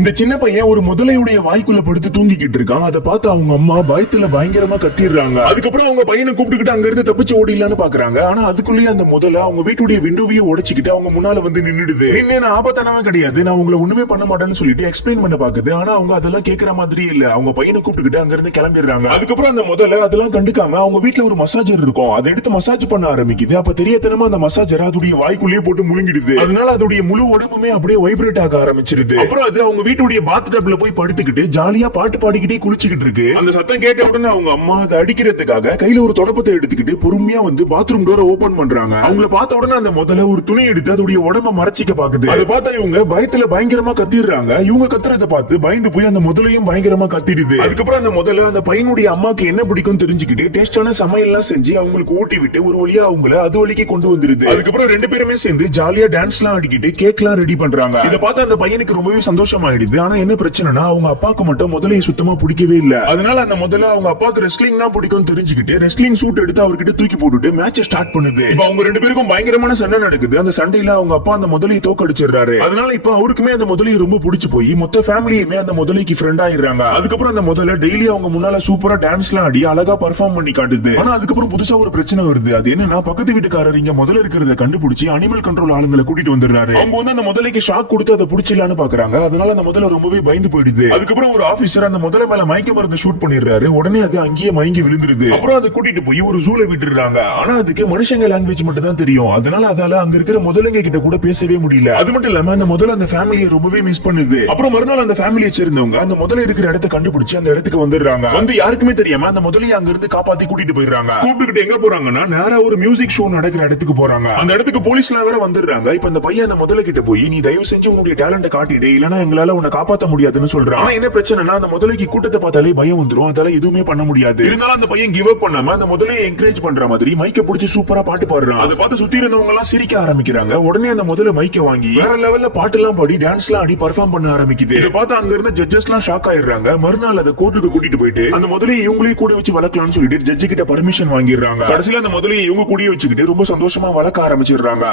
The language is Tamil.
இந்த சின்ன பையன் ஒரு முதலையுடைய வாய்க்குள்ள படுத்து தூங்கிக்கிட்டு இருக்கான். அதை பார்த்து அவங்க அம்மா பயத்துல பயங்கரமா கத்திடுறாங்க. அதுக்கப்புறம் அவங்க பையனை கூப்பிட்டுக்கிட்டு அங்க இருந்து தப்பிச்சு ஓடிடலான்னு பாக்குறாங்க. ஆனா அதுக்குள்ளேயே அந்த முதல்ல அவங்க வீட்டுடைய விண்டோவையே உடைச்சுக்கிட்டு அவங்க முன்னால வந்து நின்னுடுது. நான் ஆபத்தானவன் கிடையாது, நான் உங்களை ஒண்ணுமே பண்ண மாட்டேன்னு சொல்லிட்டு எக்ஸ்பிளைன் பண்ண பாக்குது. ஆனா அவங்க அதெல்லாம் கேட்கற மாதிரி இல்ல. அவங்க பையனை கூப்பிட்டுக்கிட்டு அங்க இருந்து கிளம்பிடுறாங்க. அதுக்கப்புறம் அந்த முதல்ல அதெல்லாம் கண்டுக்காம அவங்க வீட்டுல ஒரு மசாஜர் இருக்கும், அதை எடுத்து மசாஜ் பண்ண ஆரம்பிக்குது. அப்ப தெரியாதனமா அந்த மசாஜர் அதோடைய வாய்க்குள்ளேயே போட்டு முழுங்கிடுது. அதனால அதோடைய முழு உடம்புமே அப்படியே வைப்ரேட் ஆக ஆரம்பிச்சிருது. அப்புறம் அது அவங்க வீட்டுடைய பாத் போய் படுத்துக்கிட்டு ஜாலியா பாட்டு பாடிக்கிட்டே குளிச்சுக்கிட்டு இருக்கு. அந்த சத்தம் கேட்ட உடனே அவங்க அம்மா அதை அடிக்கிறதுக்காக கையில ஒரு தொடப்பத்தை எடுத்துக்கிட்டு பொறுமையா வந்து பாத்ரூம் டோரை ஓபன் பண்றாங்க. அவங்கள பார்த்த உடனே அந்த முதல்ல ஒரு துணி எடுத்து அதோடைய உடம்ப மறைச்சிக்க பாக்குது. அதை பார்த்தா இவங்க பயத்துல பயங்கரமா கத்திடுறாங்க. இவங்க கத்துறத பார்த்து பயந்து போய் அந்த முதலையும் பயங்கரமா கத்திடுது. அதுக்கப்புறம் அந்த முதல்ல அந்த பையனுடைய அம்மாக்கு என்ன பிடிக்கும் தெரிஞ்சுக்கிட்டு டேஸ்டான சமையல் எல்லாம் செஞ்சு அவங்களுக்கு ஊட்டி விட்டு ஒரு வழியா அவங்கள அது வழிக்கு கொண்டு வந்துருது. அதுக்கப்புறம் ரெண்டு பேருமே சேர்ந்து ஜாலியா டான்ஸ் எல்லாம் ஆடிக்கிட்டு கேக் எல்லாம் ரெடி பண்றாங்க. இதை பார்த்து அந்த பையனுக்கு ரொம்பவே சந்தோஷமாயிடுது. ஆனா என்ன பிரச்சனைனா அவங்க அப்பாக்கு மட்டும் முதலையை சுத்தமா பிடிக்கவே இல்ல. அதனால அந்த முதல்ல அவங்க அப்பாக்கு ரெஸ்லிங் தான் பிடிக்கும் தெரிஞ்சுக்கிட்டு ரெஸ்லிங் சூட் எடுத்து அவர்கிட்ட தூக்கி போட்டுட்டு மேட்ச் ஸ்டார்ட் பண்ணுது. இப்ப அவங்க ரெண்டு பேருக்கும் பயங்கரமான சண்டை நடக்குது. அந்த சண்டையில அவங்க அப்பா அந்த முதலையை தோக்கடிச்சிடுறாரு. அதனால இப்ப அவருக்குமே அந்த முதலையை ரொம்ப பிடிச்சு போய் மொத்த ஃபேமிலியுமே அந்த முதலைக்கு ஃப்ரெண்ட் ஆயிடுறாங்க. அதுக்கப்புறம் அந்த முதல்ல டெய்லி அவங்க முன்னால சூப்பரா டான்ஸ் எல்லாம் ஆடி அழகா பெர்ஃபார்ம் பண்ணி காட்டுது. ஆனா அதுக்கப்புறம் புதுசா ஒரு பிரச்சனை வருது. அது என்னன்னா பக்கத்து வீட்டுக்காரர் இங்க முதல்ல இருக்கிறத கண்டுபிடிச்சு அனிமல் கண்ட்ரோல் ஆளுங்களை கூட்டிட்டு வந்துடுறாரு. அவங்க வந்து அந்த முதலைக்கு ஷாக் கொடுத்து அதை பிடிச்சிடலான்னு பாக்குறாங்க. அதனால அந்த முதல்ல ரொம்பவே பயந்து போயிடுது. அதுக்கப்புறம் ஒரு ஆபீசர் அந்த முதல்ல மேல மயக்க மருந்து ஷூட் பண்ணிடுறாரு. உடனே அது அங்கேயே மயங்கி விழுந்துருது. அப்புறம் அதை கூட்டிட்டு போய் ஒரு ஜூல விட்டுறாங்க. ஆனா அதுக்கு மனுஷங்க லாங்குவேஜ் மட்டும் தான் தெரியும். அதனால அதால அங்க இருக்கிற முதலைங்க கிட்ட கூட பேசவே முடியல. அது மட்டும் இல்லாம அந்த முதல்ல அந்த ஃபேமிலியை ரொம்பவே மிஸ் பண்ணுது. அப்புறம் மறுநாள் அந்த ஃபேமிலியை சேர்ந்தவங்க அந்த முதல்ல இருக்கிற இடத்தை கண்டுபிடிச்சு அந்த இடத்துக்கு வந்துடுறாங்க. வந்து யாருக்குமே தெரியாம அந்த முதலையை அங்க இருந்து காப்பாத்தி கூட்டிட்டு போயிடுறாங்க. கூப்பிட்டுக்கிட்டு எங்க போறாங்கன்னா நேரா ஒரு மியூசிக் ஷோ நடக்கிற இடத்துக்கு போறாங்க. அந்த இடத்துக்கு போலீஸ்லாம் வேற வந்துடுறாங்க. இப்ப அந்த பையன் அந்த முதல்ல கிட்ட போய் நீ தயவு செஞ்சு உன்னுடைய டேலண்ட காட்டிடு, இல்லனா எங்களால உன்னை காப்பாத்த முடியாதுன்னு சொல்றான். ஆனா என்ன பிரச்சனைனா அந்த முதலைக்கு கூட்டத்தை பார்த்தாலே பயம் வந்துரும். அதால எதுவுமே பண்ண முடியாது. இருந்தாலும் அந்த பையன் கிவ் அப் பண்ணாம அந்த முதலையை என்கரேஜ் பண்ற மாதிரி மைக்க பிடிச்சி சூப்பரா பாட்டு பாடுறான். அதை பார்த்து சுத்தி இருந்தவங்க எல்லாம் சிரிக்க ஆரம்பிக்கிறாங்க. உடனே அந்த முதல்ல மைக்க வாங்கி வேற லெவல்ல பாட்டு எல்லாம் பாடி டான்ஸ் எல்லாம் ஆடி பெர்ஃபார்ம் பண்ண ஆரம்பிக்குது. இதை பார்த்து அங்க இருந்த ஜட்ஜஸ் எல்லாம் ஷாக் ஆயிடுறாங்க. மறுநாள் அதை கோர்ட்டுக்கு கூட்டிட்டு போயிட்டு அந்த முதலையை இவங்களே கூட வச்சு வளர்க்கலாம்னு சொல்லிட்டு ஜட்ஜி கிட்ட பர்மிஷன் வாங்கிடுறாங்க. கடைசியில அந்த முதலையை இவங்க கூடிய வச்சுக்கிட்டு ரொம்ப சந்தோஷமா வளர்க்க ஆரம்பிச்சிடுறாங்க.